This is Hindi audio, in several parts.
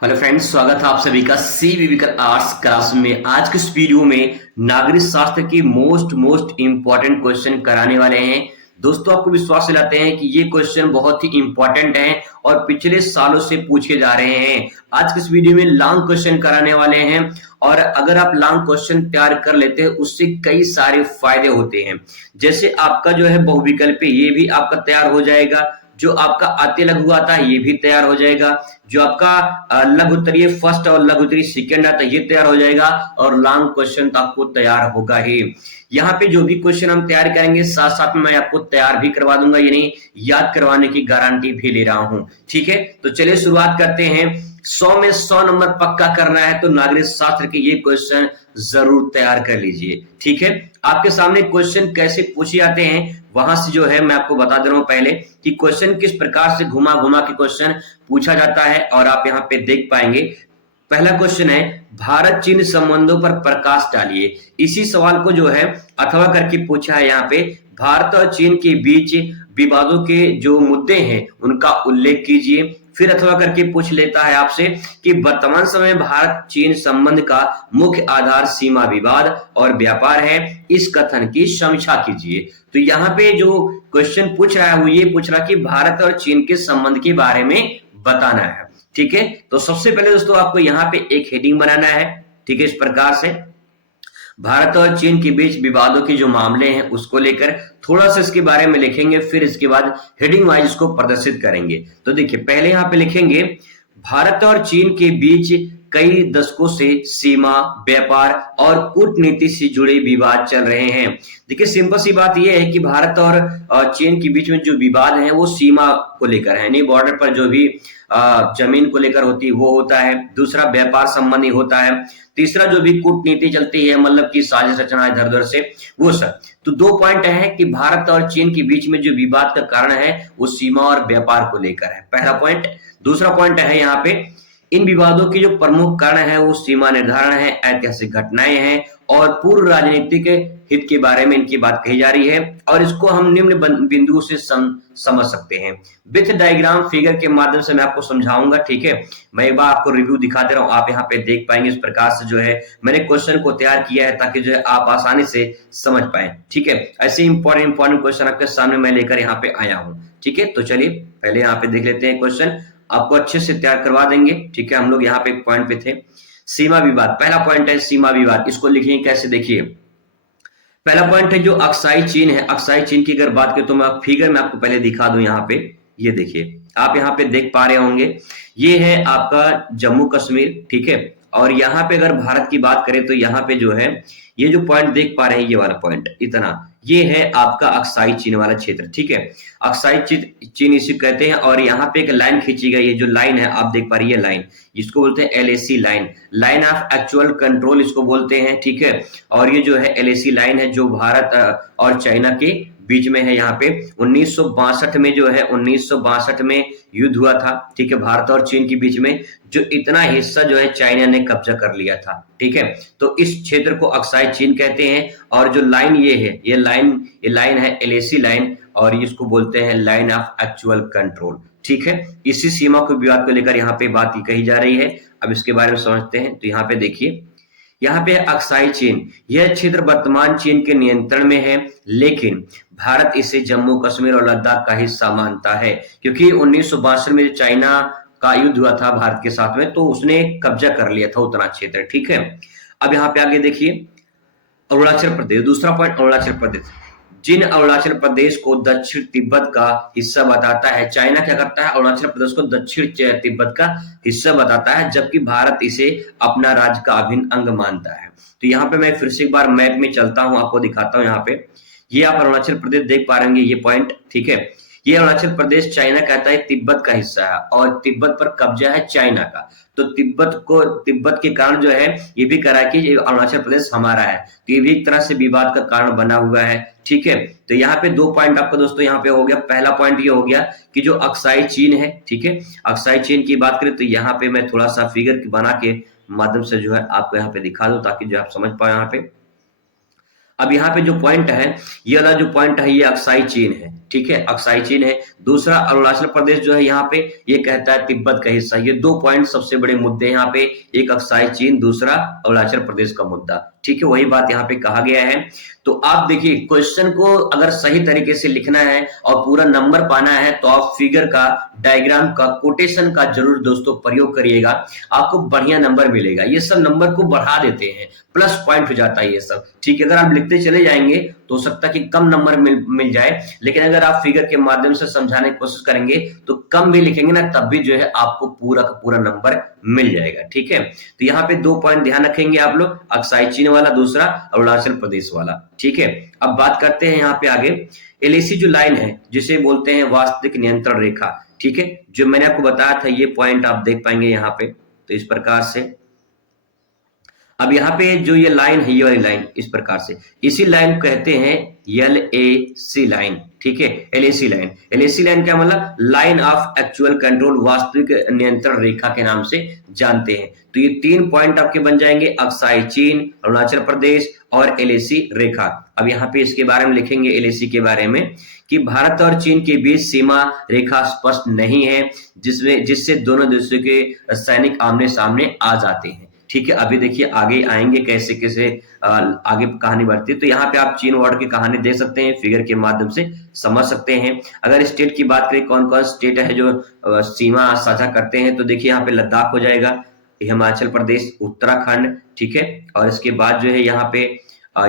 हेलो फ्रेंड्स, स्वागत है आप सभी का सी विविकल आर्ट्स क्लास में। आज के इस वीडियो में नागरिक शास्त्र की मोस्ट इंपॉर्टेंट क्वेश्चन कराने वाले हैं। दोस्तों, आपको विश्वास दिलाते हैं कि ये क्वेश्चन बहुत ही इंपॉर्टेंट हैं और पिछले सालों से पूछे जा रहे हैं। आज के इस वीडियो में लॉन्ग क्वेश्चन कराने वाले हैं और अगर आप लॉन्ग क्वेश्चन तैयार कर लेते हैं उससे कई सारे फायदे होते हैं। जैसे आपका जो है बहुविकल्प ये भी आपका तैयार हो जाएगा, जो आपका अति लघु आता है ये भी तैयार हो जाएगा, जो आपका लघु उत्तरीय फर्स्ट और लघु उत्तरीय सेकंड आता है ये तैयार हो जाएगा और लॉन्ग क्वेश्चन तो आपको तैयार होगा ही। यहाँ पे जो भी क्वेश्चन हम तैयार करेंगे साथ साथ में मैं आपको तैयार भी करवा दूंगा, यानी याद करवाने की गारंटी भी ले रहा हूं। ठीक है, तो चलिए शुरुआत करते हैं। 100 में 100 नंबर पक्का करना है तो नागरिक शास्त्र के ये क्वेश्चन जरूर तैयार कर लीजिए। ठीक है, आपके सामने क्वेश्चन कैसे पूछे जाते हैं वहां से जो है मैं आपको बता दे रहा हूं पहले कि क्वेश्चन किस प्रकार से घुमा घुमा के क्वेश्चन पूछा जाता है और आप यहाँ पे देख पाएंगे। पहला क्वेश्चन है, भारत चीन संबंधों पर प्रकाश डालिए। इसी सवाल को जो है अथवा करके पूछा है। यहाँ पे भारत और चीन के बीच विवादों के जो मुद्दे हैं उनका उल्लेख कीजिए। फिर अथवा करके पूछ लेता है आपसे कि वर्तमान समय भारत चीन संबंध का मुख्य आधार सीमा विवाद और व्यापार है, इस कथन की समीक्षा कीजिए। तो यहाँ पे जो क्वेश्चन पूछ रहा है वो ये पूछ रहा है कि भारत और चीन के संबंध के बारे में बताना है। ठीक है, तो सबसे पहले दोस्तों आपको यहाँ पे एक हेडिंग बनाना है। ठीक है, इस प्रकार से भारत और चीन के बीच विवादों के जो मामले हैं उसको लेकर थोड़ा सा इसके बारे में लिखेंगे, फिर इसके बाद हेडिंग वाइज इसको प्रदर्शित करेंगे। तो देखिए, पहले यहाँ पे लिखेंगे भारत और चीन के बीच कई दशकों से सीमा, व्यापार और कूटनीति से जुड़े विवाद चल रहे हैं। देखिए, सिंपल सी बात यह है कि भारत और चीन के बीच में जो विवाद है वो सीमा को लेकर है, यानी बॉर्डर पर जो भी जमीन को लेकर होती है वो होता है। दूसरा व्यापार संबंधी होता है। तीसरा जो भी कूटनीति चलती है, मतलब की साजिश रचना इधर उधर से, वो सब। तो दो पॉइंट है कि भारत और चीन के बीच में जो विवाद का कारण है वो सीमा और व्यापार को लेकर है, पहला पॉइंट। दूसरा पॉइंट है यहाँ पे इन विवादों के जो प्रमुख कारण है वो सीमा निर्धारण है, ऐतिहासिक घटनाएं हैं और पूर्व राजनीतिक हित के बारे में इनकी बात कही जा रही है और इसको हम निम्न बिंदुओं से समझ सकते हैं। विथ डायग्राम फिगर के माध्यम से मैं आपको समझाऊंगा। ठीक है, मैं एक बार आपको रिव्यू दिखा दे रहा हूं, आप यहाँ पे देख पाएंगे। इस प्रकार से जो है मैंने क्वेश्चन को तैयार किया है ताकि जो है आप आसानी से समझ पाए। ठीक है, ऐसे इंपॉर्टेंट क्वेश्चन आपके सामने मैं लेकर यहाँ पे आया हूँ। ठीक है, तो चलिए पहले यहाँ पे देख लेते हैं क्वेश्चन, आपको अच्छे से तैयार करवा देंगे। ठीक है, हम लोग यहाँ पे एक पॉइंट पे थे, सीमा विवाद। पहला पॉइंट है सीमा विवाद, इसको लिखेंगे कैसे, देखिए पहला पॉइंट है जो अक्साई चीन है। अक्साई चीन की अगर बात करें तो मैं फिगर में आपको पहले दिखा दूं। यहाँ पे ये देखिए, आप यहाँ पे देख पा रहे होंगे, ये है आपका जम्मू कश्मीर। ठीक है, और यहाँ पे अगर भारत की बात करें तो यहाँ पे जो है ये जो पॉइंट देख पा रहे हैं, ये वाला पॉइंट इतना, ये है आपका अक्साई चीन वाला क्षेत्र। ठीक है, अक्साई चीन इसे कहते हैं और यहाँ पे एक लाइन खींची गई है, जो लाइन है आप देख पा रही है लाइन, जिसको बोलते हैं LAC line, line of actual control इसको बोलते हैं। ठीक है, और ये जो है एलएसी लाइन है जो भारत और चाइना के बीच में है। यहाँ पे 1962 में जो है 1962 में युद्ध हुआ था। ठीक है, भारत और चीन के बीच में, जो इतना हिस्सा जो है चाइना ने कब्जा कर लिया था। ठीक है, तो इस क्षेत्र को अक्साई चीन कहते हैं और जो लाइन ये है, ये लाइन है एलएसी लाइन और इसको बोलते हैं लाइन ऑफ एक्चुअल कंट्रोल। ठीक है, इसी सीमा को विवाद को लेकर यहाँ पे बात कही जा रही है। अब इसके बारे में समझते हैं। तो यहाँ पे देखिए, यहाँ पे है अक्साई चीन, यह क्षेत्र वर्तमान चीन के नियंत्रण में है, लेकिन भारत इसे जम्मू कश्मीर और लद्दाख का हिस्सा मानता है, क्योंकि 1962 में चाइना का युद्ध हुआ था भारत के साथ में, तो उसने कब्जा कर लिया था उतना क्षेत्र। ठीक है, अब यहाँ पे आगे देखिए अरुणाचल प्रदेश, दूसरा पॉइंट अरुणाचल प्रदेश। जिन अरुणाचल प्रदेश को दक्षिण तिब्बत का हिस्सा बताता है, चाइना क्या करता है, अरुणाचल प्रदेश को दक्षिण तिब्बत का हिस्सा बताता है, जबकि भारत इसे अपना राज्य का अभिन्न अंग मानता है। तो यहाँ पे मैं फिर से एक बार मैप में चलता हूँ, आपको दिखाता हूँ। यहाँ पे ये आप अरुणाचल प्रदेश देख पा रहे ये पॉइंट। ठीक है, ये अरुणाचल प्रदेश चाइना कहता है तिब्बत का हिस्सा है और तिब्बत पर कब्जा है चाइना का। तो तिब्बत के कारण जो है ये भी करा कि अरुणाचल प्रदेश हमारा है, तो ये भी एक तरह से विवाद का कारण बना हुआ है। ठीक है, तो यहाँ पे दो पॉइंट आपको दोस्तों यहाँ पे हो गया। पहला पॉइंट ये हो गया कि जो अक्साई चीन है, ठीक है, अक्साई चीन की बात करें तो यहाँ पे मैं थोड़ा सा फिगर बना के माध्यम से जो है आपको यहाँ पे दिखा दूं ताकि जो आप समझ पाए। यहाँ पे अब यहाँ पे जो पॉइंट है, ये वाला जो पॉइंट है ये अक्साई चीन है, ठीक है, अक्साई चीन है। दूसरा अरुणाचल प्रदेश जो है यहाँ पे ये कहता है तिब्बत का हिस्सा। ये दो पॉइंट सबसे बड़े मुद्दे हैं यहाँ पे, एक अक्साई चीन, दूसरा अरुणाचल प्रदेश का मुद्दा, ठीक है, वही बात यहाँ पे कहा गया है। तो आप देखिए क्वेश्चन को अगर सही तरीके से लिखना है और पूरा नंबर पाना है तो आप फिगर का, डायग्राम का, कोटेशन का जरूर दोस्तों प्रयोग करिएगा, आपको बढ़िया नंबर मिलेगा। ये सब नंबर को बढ़ा देते हैं, प्लस पॉइंट हो जाता है ये सब, ठीक है। अगर आप लिखते चले जाएंगे तो हो सकता है कि कम नंबर मिल जाए, लेकिन अगर आप फिगर के माध्यम से समझाने की कोशिश करेंगे तो कम भी लिखेंगे ना तब भी जो है आपको पूरा का पूरा नंबर मिल जाएगा, ठीक है। तो यहाँ पे दो पॉइंट ध्यान रखेंगे आप लोग, अक्साई चीन वाला, दूसरा अरुणाचल प्रदेश वाला, ठीक है। अब बात करते हैं यहाँ पे आगे, एलएसी जो लाइन है जिसे बोलते हैं वास्तविक नियंत्रण रेखा, ठीक है, जो मैंने आपको बताया था ये पॉइंट आप देख पाएंगे यहाँ पे, तो इस प्रकार से। अब यहाँ पे जो ये लाइन है, ये वाली लाइन इस प्रकार से, इसी लाइन को कहते हैं LAC लाइन, ठीक है, LAC लाइन। LAC लाइन क्या मतलब, लाइन ऑफ एक्चुअल कंट्रोल, वास्तविक नियंत्रण रेखा के नाम से जानते हैं। तो ये तीन पॉइंट आपके बन जाएंगे, अक्साई चीन, अरुणाचल प्रदेश और LAC रेखा। अब यहाँ पे इसके बारे में लिखेंगे, LAC के बारे में, कि भारत और चीन के बीच सीमा रेखा स्पष्ट नहीं है, जिससे दोनों देशों के सैनिक आमने सामने आ जाते हैं, ठीक है। अभी देखिए आगे आएंगे कैसे कैसे आगे कहानी बढ़ती है। तो यहाँ पे आप चीन वर्ड की कहानी देख सकते हैं, फिगर के माध्यम से समझ सकते हैं। अगर स्टेट की बात करें, कौन कौन स्टेट है जो सीमा साझा करते हैं, तो देखिए यहाँ पे लद्दाख हो जाएगा, हिमाचल प्रदेश, उत्तराखंड, ठीक है, और इसके बाद जो है यहाँ पे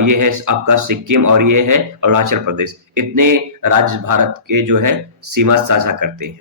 ये है आपका सिक्किम और ये है अरुणाचल प्रदेश। इतने राज्य भारत के जो है सीमा साझा करते हैं।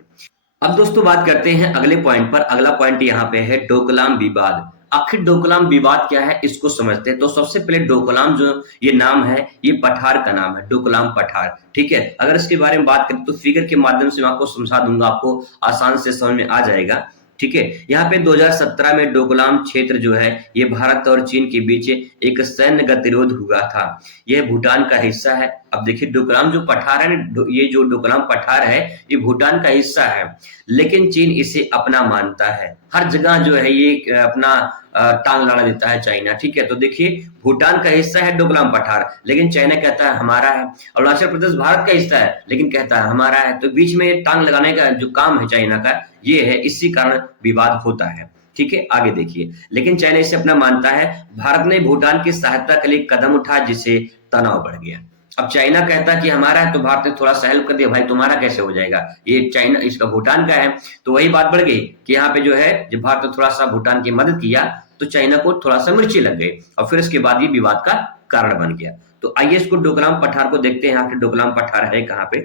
अब दोस्तों बात करते हैं अगले पॉइंट पर। अगला पॉइंट यहाँ पे है डोकलाम विवाद। आखिर डोकलाम विवाद क्या है इसको समझते हैं। तो सबसे पहले डोकलाम जो ये नाम है, ये पठार का नाम है, डोकलाम पठार, ठीक है। अगर इसके बारे में बात करें तो फिगर के माध्यम से मैं आपको समझा दूंगा, आपको आसान से समझ में आ जाएगा, ठीक है। यहाँ पे 2017 में डोकलाम क्षेत्र जो है ये भारत और चीन के बीच एक सैन्य गतिरोध हुआ था। यह भूटान का हिस्सा है। अब देखिए डोकलाम जो पठार है, ये जो डोकलाम पठार है ये भूटान का हिस्सा है, लेकिन चीन इसे अपना मानता है। हर जगह जो है ये अपना टांग लड़ा देता है चाइना, ठीक है। तो देखिए भूटान का हिस्सा है डोकलाम पठार, लेकिन चाइना कहता है हमारा है। अरुणाचल प्रदेश भारत का हिस्सा है लेकिन कहता है हमारा है। तो बीच में टांग लगाने का जो काम है चाइना का ये है, इसी कारण विवाद होता है, ठीक है। आगे देखिए, लेकिन चाइना इसे अपना मानता है। भारत ने भूटान की सहायता के लिए कदम उठाया जिससे तनाव बढ़ गया। अब चाइना कहता है कि हमारा है तो भारत ने थोड़ा सा हेल्प कर दिया, भाई तुम्हारा कैसे हो जाएगा, ये चाइना इसका भूटान का है। तो वही बात बढ़ गई कि यहाँ पे जो है जब भारत ने थोड़ा सा भूटान की मदद किया तो चाइना को थोड़ा सा मिर्ची लग गई और फिर इसके बाद ये विवाद का कारण बन गया। तो आइए इसको डोकलाम पठार को देखते हैं। यहाँ पे डोकलाम पठार है कहाँ पे,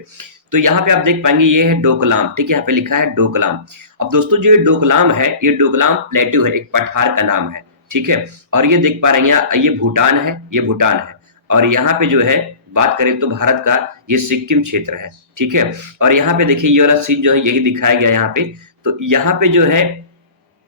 तो यहाँ पे आप देख पाएंगे ये है डोकलाम, ठीक है, यहाँ पे लिखा है डोकलाम। अब दोस्तों जो ये डोकलाम है, ये डोकलाम प्लेट्यू है, एक पठार का नाम है, ठीक है। और ये देख पा रहे हैं ये भूटान है, ये भूटान है, और यहाँ पे जो है बात करें तो भारत का ये सिक्किम क्षेत्र है, ठीक है। और यहाँ पे देखिए ये वाला सीन जो है यही दिखाया गया यहाँ पे। तो यहाँ पे जो है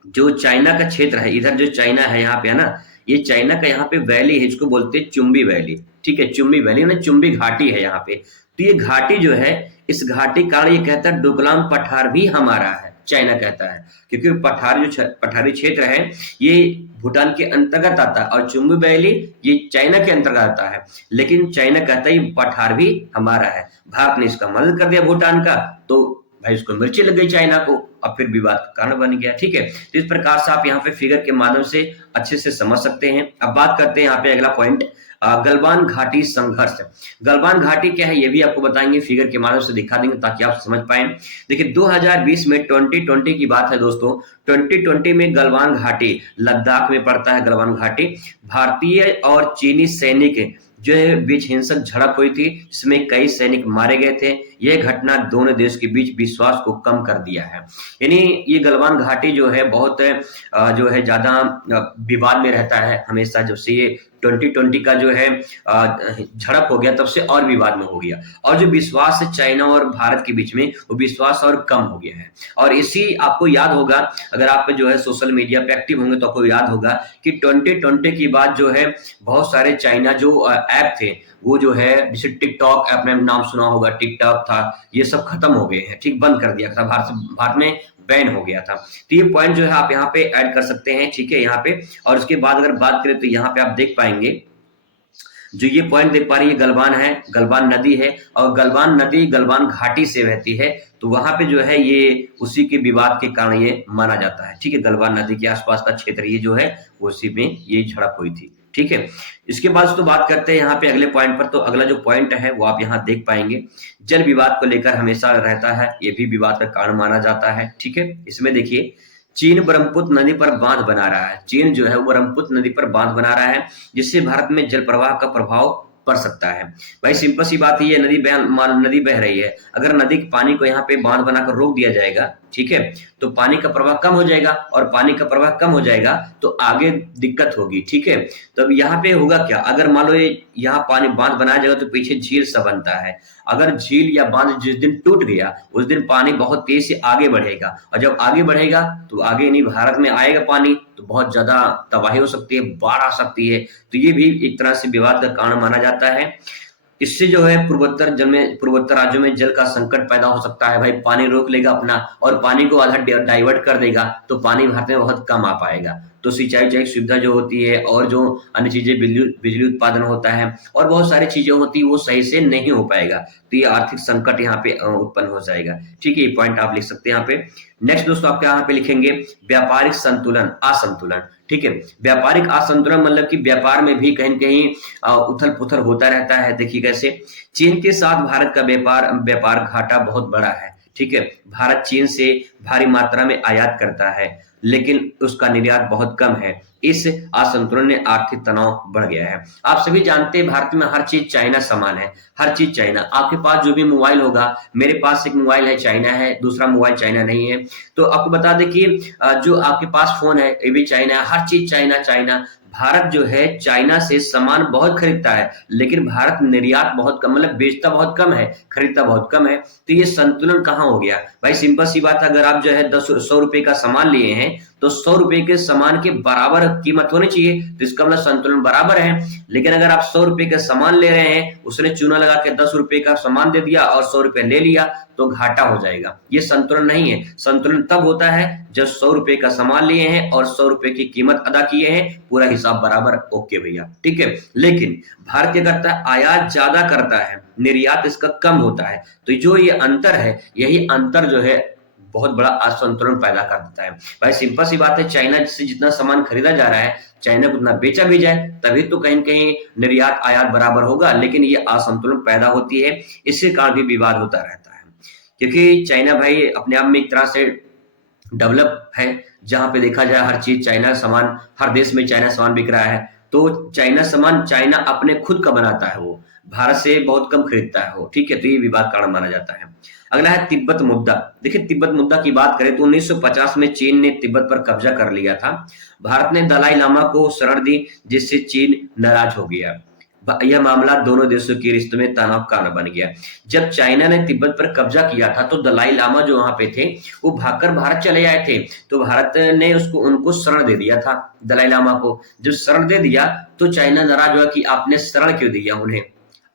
जो चाइना का क्षेत्र है, इधर जो चाइना है यहाँ पे है ना, ये चाइना का यहाँ पे वैली है, इसको बोलते हैं चुम्बी वैली, ठीक है, चुम्बी वैली ना, चुम्बी घाटी है यहाँ पे। तो ये घाटी जो है, इस घाटी कारण ये कहता है डोकलाम पठार भी हमारा है, चाइना कहता है, क्योंकि पठार जो पठारी क्षेत्र है ये भूटान के अंतर्गत आता है और चुम्बी वैली ये चाइना के अंतर्गत आता है, लेकिन चाइना कहता है ये पठार भी हमारा है। भारत ने इसका मदद कर दिया भूटान का, तो भाई उसको मिर्ची लग गई चाइना को, और फिर विवाद का कारण बन गया, ठीक है। तो इस प्रकार से आप यहाँ पे फिगर के माध्यम से अच्छे से समझ सकते हैं। अब बात करते हैं यहाँ पे अगला पॉइंट, गलवान घाटी संघर्ष। गलवान घाटी क्या है ये भी आपको बताएंगे, फिगर के माध्यम से दिखा देंगे ताकि आप समझ पाए। देखिए 2020 में 2020 की बात है दोस्तों, 2020 में गलवान घाटी लद्दाख में पड़ता है। गलवान घाटी भारतीय और चीनी सैनिक जो है बीच हिंसक झड़प हुई थी, जिसमें कई सैनिक मारे गए थे। यह घटना दोनों देश के बीच विश्वास को कम कर दिया है। यानी ये गलवान घाटी जो है बहुत जो है ज्यादा विवाद में रहता है हमेशा। जब से ये 2020 का जो है झड़प हो गया तब से और विवाद में हो गया, और जो विश्वास है चाइना और भारत के बीच में वो विश्वास और कम हो गया है। और इसी आपको याद होगा, अगर आप जो है सोशल मीडिया पे एक्टिव होंगे तो आपको याद होगा कि 2020 की बाद जो है बहुत सारे चाइना जो ऐप थे वो जो है, जैसे टिकटॉक ऐप में नाम सुना होगा, टिकटॉक था, ये सब खत्म हो गए हैं, ठीक, बंद कर दिया था, भारत में बैन हो गया था। तो ये पॉइंट जो है आप यहाँ पे ऐड कर सकते हैं, ठीक है, यहाँ पे। और उसके बाद अगर बात करें तो यहाँ पे आप देख पाएंगे जो ये पॉइंट देख पा रही है गलवान है, गलवान नदी है, और गलवान नदी गलवान घाटी से बहती है, तो वहां पे जो है ये उसी के विवाद के कारण ये माना जाता है। ठीक है, गलवान नदी के आसपास का क्षेत्र ये जो है उसी में ये झड़प हुई थी। ठीक है, इसके बाद तो बात करते हैं यहाँ पे अगले पॉइंट पर। तो अगला जो पॉइंट है वो आप यहाँ देख पाएंगे, जल विवाद को लेकर हमेशा रहता है, ये भी विवाद का कारण माना जाता है। ठीक है, इसमें देखिए चीन ब्रह्मपुत्र नदी पर बांध बना रहा है। चीन जो है वो ब्रह्मपुत्र नदी पर बांध बना रहा है, जिससे भारत में जल प्रवाह का प्रभाव पड़ सकता है। भाई सिंपल सी बात है, ये नदी बह रही है, अगर नदी के पानी को यहाँ पे बांध बनाकर रोक दिया जाएगा, ठीक है, तो पानी का प्रवाह कम हो जाएगा, और पानी का प्रवाह कम हो जाएगा तो आगे दिक्कत होगी। ठीक है, तो अब यहाँ पे होगा क्या, अगर मान लो यहाँ पानी बांध बनाया जाएगा तो पीछे झील सा बनता है, अगर झील या बांध जिस दिन टूट गया उस दिन पानी बहुत तेज से आगे बढ़ेगा, और जब आगे बढ़ेगा तो आगे नहीं भारत में आएगा पानी, तो बहुत ज्यादा तबाही हो सकती है, बाढ़ आ सकती है। तो ये भी एक तरह से विवाद का कारण माना जाता है। इससे जो है पूर्वोत्तर राज्यों में जल का संकट पैदा हो सकता है। भाई पानी रोक लेगा अपना और पानी को आधा डाइवर्ट कर देगा, तो पानी भारत में बहुत कम आ पाएगा। तो सिंचाई सुविधा जो होती है और जो अन्य चीजें बिजली उत्पादन होता है और बहुत सारी चीजें होती है वो सही से नहीं हो पाएगा, तो ये आर्थिक संकट यहाँ पे उत्पन्न हो जाएगा। ठीक है, ये पॉइंट आप लिख सकते हैं यहाँ पे। नेक्स्ट दोस्तों आपके यहाँ पे लिखेंगे व्यापारिक संतुलन असंतुलन। ठीक है, व्यापारिक असंतुलन मतलब कि व्यापार में भी कहीं न कहीं उथल पुथल होता रहता है। देखिए कैसे, चीन के साथ भारत का व्यापार घाटा बहुत बड़ा है। ठीक है, भारत चीन से भारी मात्रा में आयात करता है, लेकिन उसका निर्यात बहुत कम है। इस असंतुलन ने आर्थिक तनाव बढ़ गया है। आप सभी जानते हैं भारत में हर चीज चाइना समान है, हर चीज चाइना। आपके पास जो भी मोबाइल होगा, मेरे पास एक मोबाइल है चाइना है, दूसरा मोबाइल चाइना नहीं है, तो आपको बता दें कि जो आपके पास फोन है ये भी चाइना है, हर चीज चाइना चाइना। भारत जो है चाइना से सामान बहुत खरीदता है, लेकिन भारत निर्यात बहुत कम, मतलब बेचता बहुत कम है, खरीदता बहुत कम है। तो ये संतुलन कहाँ हो गया भाई? सिंपल सी बात है, अगर आप जो है 100 रुपए का सामान लिए हैं तो 100 रुपए के सामान के बराबर कीमत होनी चाहिए, तो इसका मतलब संतुलन बराबर है। लेकिन अगर आप 100 रुपए का सामान ले रहे हैं, उसने चूना लगा के 10 रुपए का सामान दे दिया और 100 रुपए ले लिया, तो घाटा हो जाएगा। ये संतुलन नहीं है। संतुलन तब होता है जब 100 रुपए का सामान लिए हैं और 100 रुपए की कीमत अदा किए हैं, पूरा हिसाब बराबर, ओके भैया। ठीक है, लेकिन भारत क्या करता है, आयात ज्यादा करता है, निर्यात इसका कम होता है। तो जो ये अंतर है, यही अंतर जो है बहुत बड़ा असंतुलन पैदा कर देता है। भाई सिंपल सी बात है, चाइना से जितना सामान खरीदा जा रहा है, चाइना को उतना बेचा भी जाए, तभी तो कहीं कहीं निर्यात आयात बराबर होगा। लेकिन ये असंतुलन पैदा होती है, इससे कारण भी विवाद होता रहता है। क्योंकि चाइना भाई अपने आप में एक तरह से डेवलप है, जहां पे देखा जाए हर चीज चाइना सामान, हर देश में चाइना सामान बिक रहा है, तो चाइना सामान चाइना अपने खुद का बनाता है, वो भारत से बहुत कम खरीदता है वो। ठीक है, तो ये विवाद कारण माना जाता है। अगला है तिब्बत मुद्दा। देखिए तिब्बत मुद्दा की बात करें तो 1950 में चीन ने तिब्बत पर कब्जा कर लिया था। भारत ने दलाई लामा को शरण दी, जिससे चीन नाराज हो गया। यह मामला दोनों देशों के रिश्तों में तनाव का कारण बन गया। जब चाइना ने तिब्बत पर कब्जा किया था तो दलाई लामा जो वहां पे थे वो भागकर भारत चले आए थे, तो भारत ने उनको शरण दे दिया था दलाई लामा को। जब शरण दे दिया तो चाइना नाराज हुआ कि आपने शरण क्यों दिया उन्हें।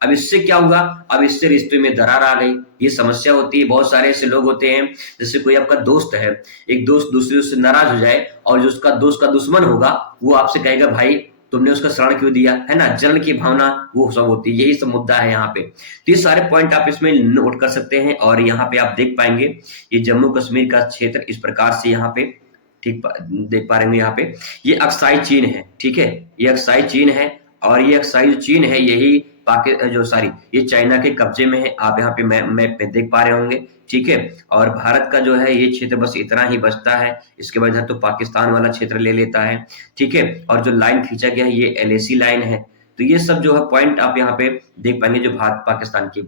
अब इससे क्या हुआ, अब इससे रिश्ते में दरार आ गई। ये समस्या होती है, बहुत सारे ऐसे लोग होते हैं, जैसे कोई आपका दोस्त है, एक दोस्त दूसरे से नाराज हो जाए और जो उसका दोस्त का दुश्मन होगा वो आपसे कहेगा भाई तुमने उसका शरण क्यों दिया, है ना, जलन की भावना वो सब होती है। यही सब मुद्दा है यहाँ पे। तो ये सारे पॉइंट आप इसमें नोट कर सकते हैं। और यहाँ पे आप देख पाएंगे ये जम्मू कश्मीर का क्षेत्र इस प्रकार से यहाँ पे ठीक देख पा रहे हैं। यहाँ पे ये अक्साई चीन है, ठीक है, ये अक्साई चीन है, और ये अक्साई चीन है यही ये चाइना के कब्जे में है। आप यहाँ पे मैप पे देख पा रहे होंगे, ठीक है। और भारत का जो है ये क्षेत्र बस इतना ही बचता है, इसके बाद तो पाकिस्तान वाला क्षेत्र ले लेता है, ठीक है। और जो लाइन खींचा गया है ये LAC लाइन है। तो ये सब जो है पॉइंट आप यहाँ पे देख पाएंगे जो भारत पाकिस्तान की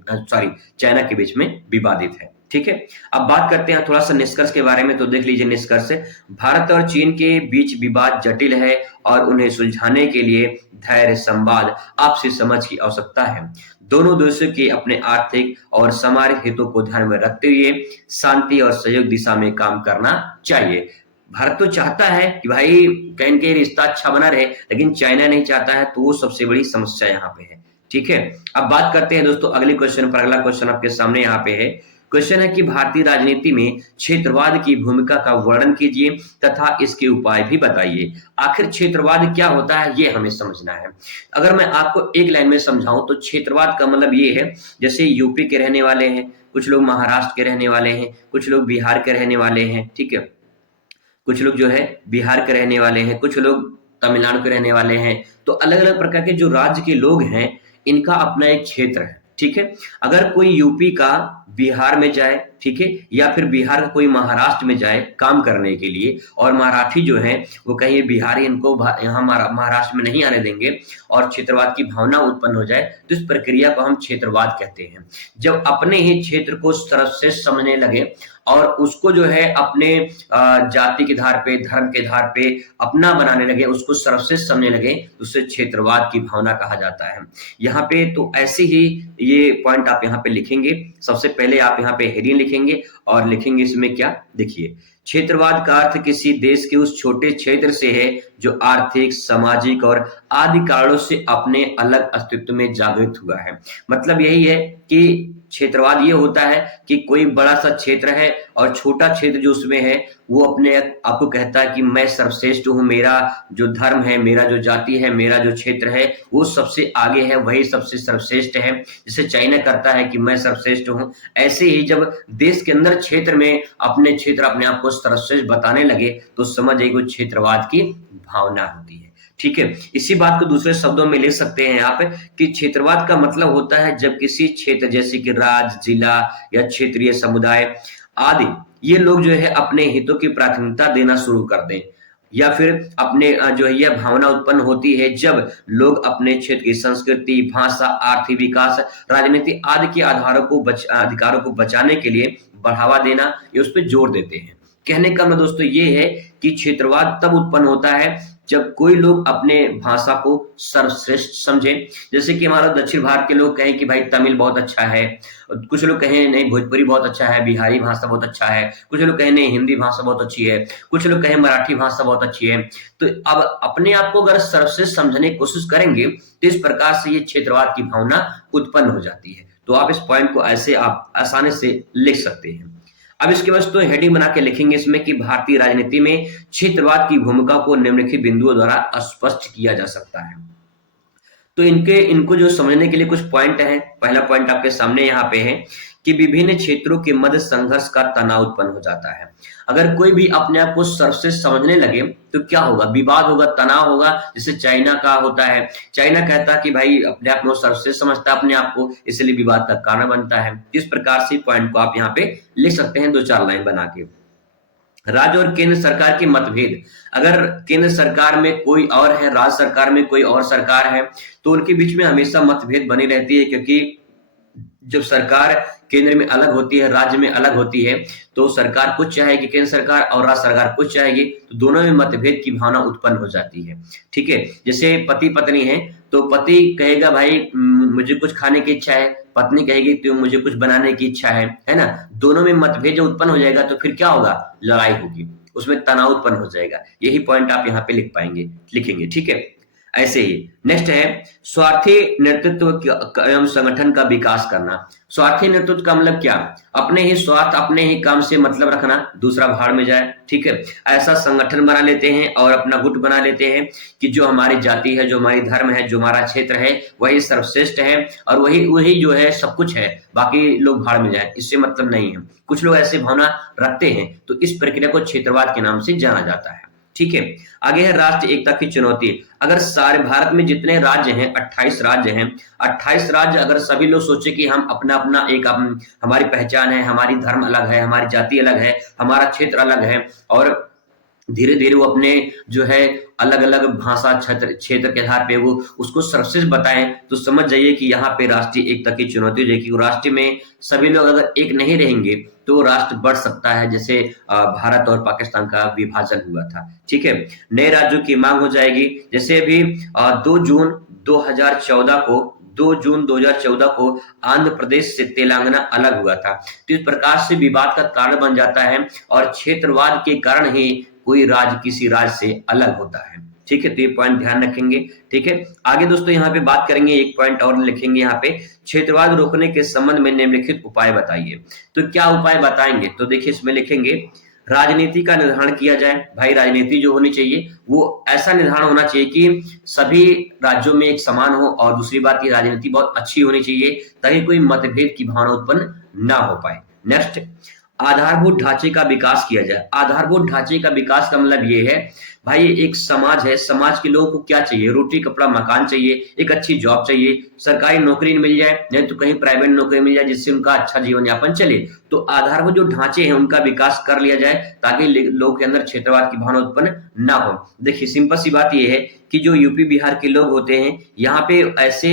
चाइना के बीच में विवादित है, ठीक है। अब बात करते हैं थोड़ा सा निष्कर्ष के बारे में। तो देख लीजिए निष्कर्ष, भारत और चीन के बीच विवाद जटिल है और उन्हें सुलझाने के लिए धैर्य, संवाद, आपसी समझ की आवश्यकता है। दोनों देशों के अपने आर्थिक और सामाजिक हितों को ध्यान में रखते हुए शांति और सहयोग दिशा में काम करना चाहिए। भारत तो चाहता है कि भाई कहीं के रिश्ता अच्छा बना रहे, लेकिन चाइना नहीं चाहता है, तो वो सबसे बड़ी समस्या यहाँ पे है, ठीक है। अब बात करते हैं दोस्तों अगले क्वेश्चन पर। अगला क्वेश्चन आपके सामने यहाँ पे है। क्वेश्चन है कि भारतीय राजनीति में क्षेत्रवाद की भूमिका का वर्णन कीजिए तथा इसके उपाय भी बताइए। आखिर क्षेत्रवाद क्या होता है ये हमें समझना है। अगर मैं आपको एक लाइन में समझाऊं तो क्षेत्रवाद का मतलब ये है, जैसे यूपी के रहने वाले हैं, कुछ लोग महाराष्ट्र के रहने वाले हैं, कुछ लोग बिहार के रहने वाले हैं, ठीक है, कुछ लोग जो है बिहार के रहने वाले हैं, कुछ लोग तमिलनाडु के रहने वाले हैं। तो अलग अलग प्रकार के जो राज्य के लोग हैं इनका अपना एक क्षेत्र है, ठीक है। अगर कोई यूपी का बिहार में जाए, ठीक है, या फिर बिहार का कोई महाराष्ट्र में जाए काम करने के लिए, और मराठी जो है वो कहीं बिहारी इनको यहाँ महाराष्ट्र में नहीं आने देंगे और क्षेत्रवाद की भावना उत्पन्न हो जाए, तो इस प्रक्रिया को हम क्षेत्रवाद कहते हैं। जब अपने ही क्षेत्र को सर्वश्रेष्ठ समझने लगे और उसको जो है अपने जाति के आधार पे, धर्म के आधार पे अपना बनाने लगे, उसको सर्वश्रेष्ठ समझने लगे, तो उसे क्षेत्रवाद की भावना कहा जाता है। यहाँ पे तो ऐसे ही ये पॉइंट आप यहाँ पे लिखेंगे। सबसे पहले आप यहाँ पे हेडिंग लिखेंगे और लिखेंगे इसमें क्या, देखिए, क्षेत्रवाद का अर्थ किसी देश के उस छोटे क्षेत्र से है जो आर्थिक, सामाजिक और आदि कारणों से अपने अलग अस्तित्व में जागृत हुआ है। मतलब यही है कि क्षेत्रवाद ये होता है कि कोई बड़ा सा क्षेत्र है और छोटा क्षेत्र जो उसमें है वो अपने आपको कहता है कि मैं सर्वश्रेष्ठ हूँ, मेरा जो धर्म है, मेरा जो जाति है, मेरा जो क्षेत्र है वो सबसे आगे है, वही सबसे सर्वश्रेष्ठ है। जैसे चाइना करता है कि मैं सर्वश्रेष्ठ हूँ, ऐसे ही जब देश के अंदर क्षेत्र में अपने क्षेत्र अपने आप को सर्वश्रेष्ठ बताने लगे तो समझ आइए कोई क्षेत्रवाद की भावना होती है, ठीक है। इसी बात को दूसरे शब्दों में लिख सकते हैं आप कि क्षेत्रवाद का मतलब होता है जब किसी क्षेत्र जैसे कि राज्य, जिला या क्षेत्रीय समुदाय आदि ये लोग जो है अपने हितों की प्राथमिकता देना शुरू कर दें, या फिर अपने जो है यह भावना उत्पन्न होती है जब लोग अपने क्षेत्र की संस्कृति, भाषा, आर्थिक विकास, राजनीति आदि के अधिकारों को बचाने के लिए बढ़ावा देना या उस पर जोर देते हैं। कहने का मतलब दोस्तों ये है कि क्षेत्रवाद तब उत्पन्न होता है जब कोई लोग अपने भाषा को सर्वश्रेष्ठ समझे। जैसे कि हमारा दक्षिण भारत के लोग कहें कि भाई तमिल बहुत अच्छा है, कुछ लोग कहें नहीं भोजपुरी बहुत अच्छा है, बिहारी भाषा बहुत अच्छा है, कुछ लोग कहें नहीं हिंदी भाषा बहुत अच्छी है, कुछ लोग कहें मराठी भाषा बहुत अच्छी है। तो अब अपने आप को अगर सर्वश्रेष्ठ समझने की कोशिश करेंगे तो इस प्रकार से ये क्षेत्रवाद की भावना उत्पन्न हो जाती है। तो आप इस पॉइंट को ऐसे आप आसानी से लिख सकते हैं। अब इसके बाद तो हेडिंग बना के लिखेंगे इसमें कि भारतीय राजनीति में क्षेत्रवाद की भूमिका को निम्नलिखित बिंदुओं द्वारा स्पष्ट किया जा सकता है। तो इनको जो समझने के लिए कुछ पॉइंट हैं। पहला पॉइंट आपके सामने यहाँ पे है कि विभिन्न क्षेत्रों के मध्य संघर्ष का तनाव उत्पन्न हो जाता है। अगर कोई भी अपने आप को सर्वश्रेष्ठ समझने लगे तो क्या होगा, विवाद होगा, तनाव होगा। जैसे चाइना का होता है, चाइना कहता है कि भाई अपने आप को सर्वश्रेष्ठ समझता है अपने आप को, इसलिए विवाद का कारण बनता है। इस प्रकार से पॉइंट को आप यहाँ पे लिख सकते हैं 2-4 लाइन बना के। राज्य और केंद्र सरकार के मतभेद, अगर केंद्र सरकार में कोई और है, राज्य सरकार में कोई और सरकार है, तो उनके बीच में हमेशा मतभेद बनी रहती है, क्योंकि जब सरकार केंद्र में अलग होती है, राज्य में अलग होती है, तो सरकार कुछ चाहेगी केंद्र सरकार और राज्य सरकार कुछ चाहेगी, तो दोनों में मतभेद की भावना उत्पन्न हो जाती है, ठीक है। जैसे पति पत्नी है तो पति कहेगा भाई मुझे कुछ खाने की इच्छा है, पत्नी कहेगी तो मुझे कुछ बनाने की इच्छा है ना। दोनों में मतभेद जो उत्पन्न हो जाएगा तो फिर क्या होगा, लड़ाई होगी, उसमें तनाव उत्पन्न हो जाएगा। यही पॉइंट आप यहाँ पे लिखेंगे, ठीक है। ऐसे ही नेक्स्ट है स्वार्थी नेतृत्व एवं संगठन का विकास करना। स्वार्थी नेतृत्व का मतलब क्या, अपने ही स्वार्थ, अपने ही काम से मतलब रखना, दूसरा भाड़ में जाए, ठीक है। ऐसा संगठन बना लेते हैं और अपना गुट बना लेते हैं कि जो हमारी जाति है, जो हमारी धर्म है, जो हमारा क्षेत्र है वही सर्वश्रेष्ठ है और वही जो है सब कुछ है, बाकी लोग भाड़ में जाए, इससे मतलब नहीं है। कुछ लोग ऐसे भावना रखते हैं, तो इस प्रक्रिया को क्षेत्रवाद के नाम से जाना जाता है, ठीक है। आगे है राष्ट्र एकता की चुनौती। अगर सारे भारत में जितने राज्य हैं, 28 राज्य हैं, 28 राज्य अगर सभी लोग सोचे कि हम अपना अपना एक हमारी पहचान है, हमारी धर्म अलग है, हमारी जाति अलग है, हमारा क्षेत्र अलग है, और धीरे धीरे वो अपने जो है अलग अलग भाषा क्षेत्र के आधार पे वो उसको सर्वश्रेष्ठ बताएं, तो समझ जाइए कि यहाँ पे राष्ट्रीय एकता की चुनौती हो जाएगी। राष्ट्र में सभी लोग अगर एक नहीं रहेंगे तो राष्ट्र बढ़ सकता है, जैसे भारत और पाकिस्तान का विभाजन हुआ था, ठीक है। नए राज्यों की मांग हो जाएगी, जैसे अभी 2 जून 2014 को आंध्र प्रदेश से तेलंगाना अलग हुआ था, तो इस प्रकार से विवाद का कारण बन जाता है और क्षेत्रवाद के कारण ही कोई राज्य किसी राज्य से अलग होता है। ठीक है, तो ये पॉइंट ध्यान रखेंगे। ठीक है, आगे दोस्तों यहाँ पे बात करेंगे, एक पॉइंट और लिखेंगे यहाँ पे, क्षेत्रवाद रोकने के संबंध में निम्नलिखित उपाय बताइए। तो क्या उपाय बताएंगे, तो देखिए इसमें लिखेंगे राजनीति का निर्धारण किया जाए। भाई राजनीति जो होनी चाहिए वो ऐसा निर्धारण होना चाहिए कि सभी राज्यों में एक समान हो, और दूसरी बात की राजनीति बहुत अच्छी होनी चाहिए ताकि कोई मतभेद की भावना उत्पन्न ना हो पाए। नेक्स्ट, आधारभूत ढांचे का विकास किया जाए। आधारभूत ढांचे का विकास का मतलब ये है भाई, एक समाज है, समाज के लोगों को क्या चाहिए, रोटी कपड़ा मकान चाहिए, एक अच्छी जॉब चाहिए, सरकारी नौकरी मिल जाए नहीं तो कहीं प्राइवेट नौकरी मिल जाए जिससे उनका अच्छा जीवन यापन चले। तो आधारभूत जो ढांचे हैं उनका विकास कर लिया जाए ताकि लोगों के अंदर क्षेत्रवाद की भावना उत्पन्न ना हो। देखिए सिंपल सी बात ये है कि जो यूपी बिहार के लोग होते हैं यहाँ पे ऐसे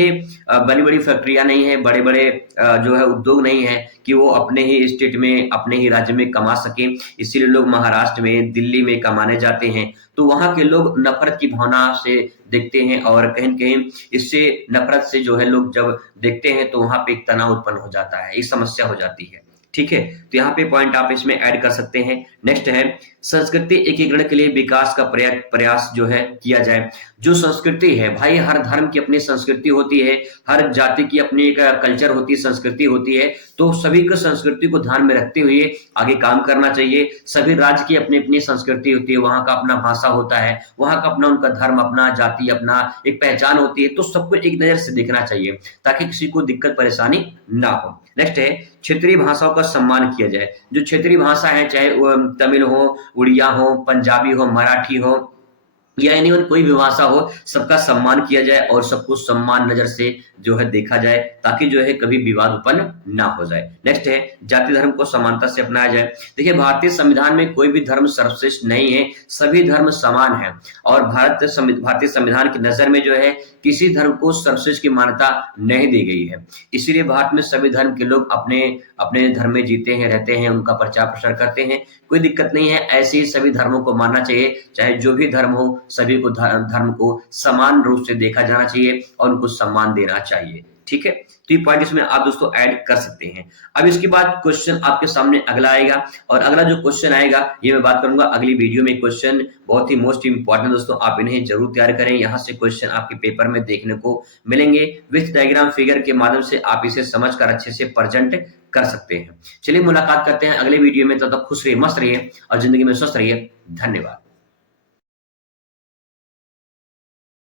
बड़ी बड़ी फैक्ट्रियां नहीं है, बड़े बड़े जो है उद्योग नहीं है कि वो अपने ही स्टेट में अपने ही राज्य में कमा सके, इसीलिए लोग महाराष्ट्र में दिल्ली में कमाने जाते हैं। तो वहां के लोग नफरत की भावना से देखते हैं और कहीं न कहीं इससे नफरत से जो है लोग जब देखते हैं तो वहां पे एक तनाव उत्पन्न हो जाता है, एक समस्या हो जाती है। ठीक है, तो यहाँ पे पॉइंट आप इसमें ऐड कर सकते हैं। नेक्स्ट है संस्कृति एकीकरण के लिए विकास का प्रयास जो है किया जाए। जो संस्कृति है भाई, हर धर्म की अपनी संस्कृति होती है, हर जाति की अपनी एक कल्चर होती है, संस्कृति होती है, तो सभी को संस्कृति को ध्यान में रखते हुए आगे काम करना चाहिए। सभी राज्य की अपनी अपनी संस्कृति होती है, वहां का अपना भाषा होता है, वहां का अपना उनका धर्म, अपना जाति, अपना एक पहचान होती है, तो सबको एक नजर से देखना चाहिए ताकि किसी को दिक्कत परेशानी ना हो। नेक्स्ट है क्षेत्रीय भाषाओं का सम्मान किया जाए। जो क्षेत्रीय भाषा है, चाहे तमिल हो, उड़िया हो, पंजाबी हो, मराठी हो या एनीवन कोई भी भाषा हो, सबका सम्मान किया जाए और सबको सम्मान नजर से जो है देखा जाए ताकि जो है कभी विवाद उत्पन्न ना हो जाए। नेक्स्ट है जाति धर्म को समानता से अपनाया जाए। देखिए भारतीय संविधान में कोई भी धर्म सर्वश्रेष्ठ नहीं है, सभी धर्म समान है और भारतीय संविधान की नजर में जो है किसी धर्म को सर्वश्रेष्ठ की मान्यता नहीं दी गई है। इसीलिए भारत में सभी धर्म के लोग अपने अपने धर्म में जीते हैं, रहते हैं, उनका प्रचार प्रसार करते हैं, कोई दिक्कत नहीं है। ऐसे ही सभी धर्मों को मानना चाहिए, चाहे जो भी धर्म हो, सभी को धर्म को समान रूप से देखा जाना चाहिए और उनको सम्मान देना चाहिए। ठीक है, तो ये पॉइंट इसमें आप दोस्तों ऐड कर सकते हैं। अब इसके बाद क्वेश्चन आपके सामने अगला आएगा, और अगला जो क्वेश्चन आएगा ये मैं बात करूंगा अगली वीडियो में। क्वेश्चन बहुत ही मोस्ट इंपॉर्टेंट दोस्तों, आप इन्हें जरूर तैयार करें, यहाँ से क्वेश्चन आपके पेपर में देखने को मिलेंगे। विथ डायग्राम फिगर के माध्यम से आप इसे समझकर अच्छे से प्रेजेंट कर सकते हैं। चलिए मुलाकात करते हैं अगले वीडियो में, तब तक खुश रहिए, मस्त रहिए और जिंदगी में स्वस्थ रहिए। धन्यवाद।